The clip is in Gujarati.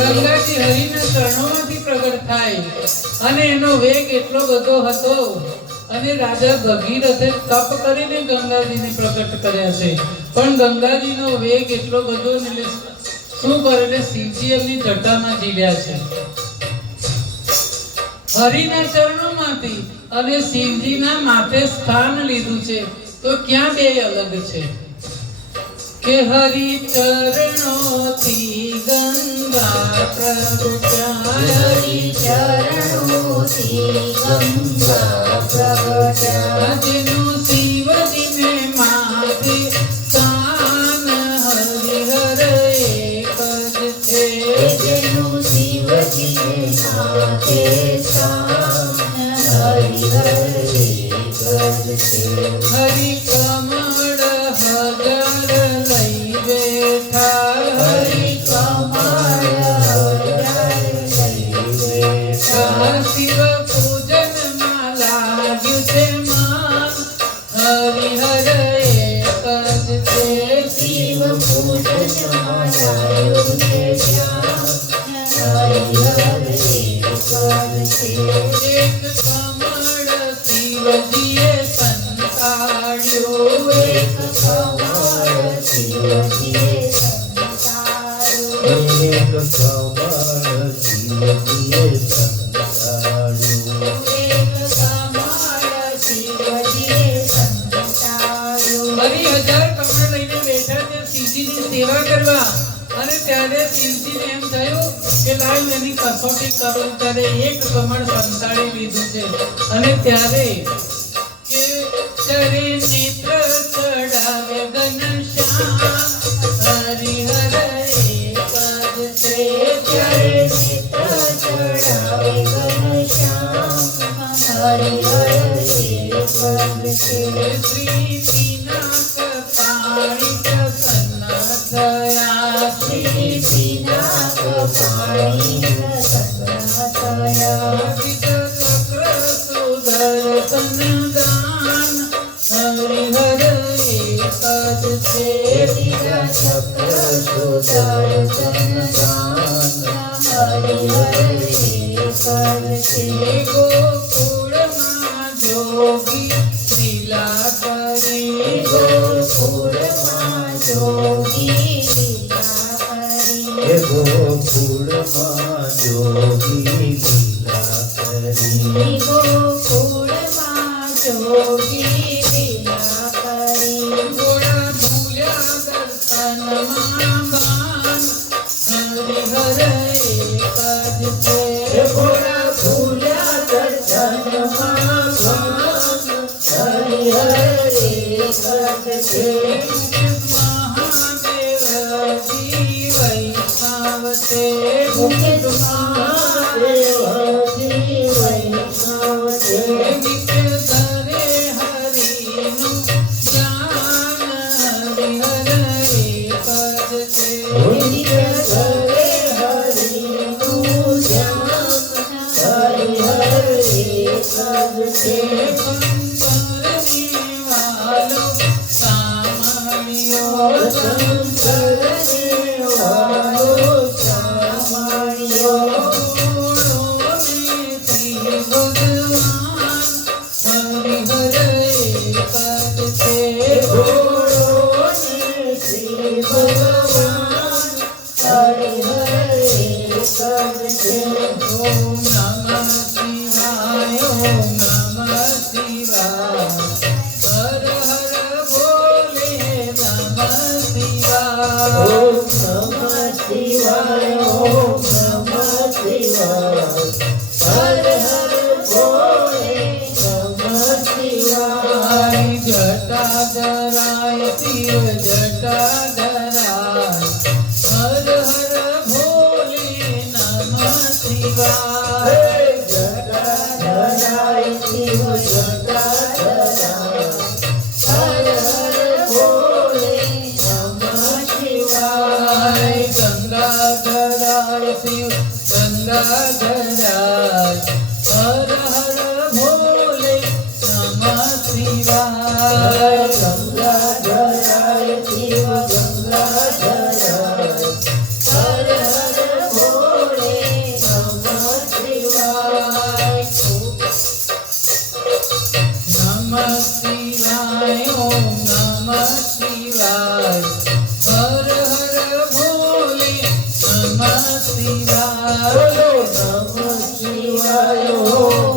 ગંગાજી હરિના ચરણોમાંથી પ્રગટ થાય અને એનો વેગ એટલો બધો હતો અને રાજા ભગીરથે તપ કરીને ગંગાજીને પ્રગટ કર્યા છે, પણ ગંગાજીનો વેગ એટલો બધો ને શું કરે શિવજી એમની જટામાં જીવ્યા છે. હરિના ચરણોમાંથી અને શિવજીના માથે સ્થાન લીધું છે, તો ક્યાં બે અલગ છે કે હરિ ચરણોથી ગંગા પ્રગટ્યા, હરિ ચરણોથી ગંગા પ્રગટ્યા, જેનું શિવજી ને માથે સ્થાન હરિહર એક જ છે, જેનું શિવજી ને માથે સ્થાન હરિહર એક જ છે. હરિ કમળ હજાર લઈ બેઠા, હરિ કમળ હજાર લઈ બેઠા, શિવ પૂજન માં લાગ્યું છે મન, હરિહર એક જ છે, શિવ પૂજન માં લાગ્યું છે ધ્યાન, હરિહર એક જ છે. એક કમળ શિવજીએ સંતાડ્યું, એક કમળ શિવજીએ સંતાડ્યું, એક કમળ શિવજીએ સંતાડ્યું, એક કમળ શિવજીએ સંતાડ્યું. 10,000 કમળ લઈને બેઠા છે શિવજીની સેવા કરવા, અને ત્યારે શિવજીને એમ થયું કે લાવ એની કસોટી કરું, ત્યારે એક કમળ સંતાડી લીધું છે. અને ત્યારે કે કરે નેત્ર ચડાવે ઘનશ્યામ, હરિહર એક જ છે, ત્યારે નેત્ર ચડાવે ઘનશ્યામ, હરિહર એક જ છે. શ્રી પિનાક પાણી પ્રસન્ન થયા, શ્રી પિનાક પાણી પ્રસન્ન થયા, ચક્ર સુદર્શન દાન, હરિહર એક જ છે, ચક્ર સુદર્શન દાન, હરિહર એક જ છે. ગોકુળમાં જોગી લીલા કરી, ગોકુળમાં જોગી લીલા કરી, ગોકુળમાં જોગી લીલા કરી, ગોકુળમાં જોગી લીલા કરી. ગોળા ભૂલ્યા દર્શનમાં બાન, હરિહર એક જ છે, ગોળા ભૂલ્યા દર્શનમાં બાન, હરિહર એક જ છે. મહાદેવજી વૈષ્ણવ છે, મુકેશ મહાદેવજી વૈષ્ણવ છે, નિત્ય ધરે હરિનું ધ્યાન, હરિહર એક જ છે, નિત્ય ધરે હરિનું ધ્યાન, હરિહર એક જ છે. કંકરને વાલો સામળ્યો, કંકરને વાલો સામળ્યો, ભગવાન હરિહર એક જ છે, ભોળોને શ્રી ભગવાન હરિહર એક જ છે. ઓમ નમઃ શિવાય, ઓમ નમઃ શિવાય, હર હર ભોલે નમઃ શિવાય, ઓમ નમઃ શિવાય, ઓમ નમઃ શિવાય, હર હર ભોલે નમઃ શિવાય. જટાધરાય શિવ જટાધરાય હર હર ભોલે નમઃ શિવાય. જટાધરાય શિવ જટાધરાય હર હર ભોલે નમઃ શિવાય. ગંગાધરાય શિવ ગંગાધરાય હર હર ભોલે નમઃ શિવાય. ગંગાધરાય શિવ ગંગાધરાય હર હર ભોલે નમઃ શિવાય. નમઃ શિવાય ઓમ નમઃ શિવાય હર હર ભોલે નમઃ શિવાય. બોલો નમઃ શિવાય ઓમ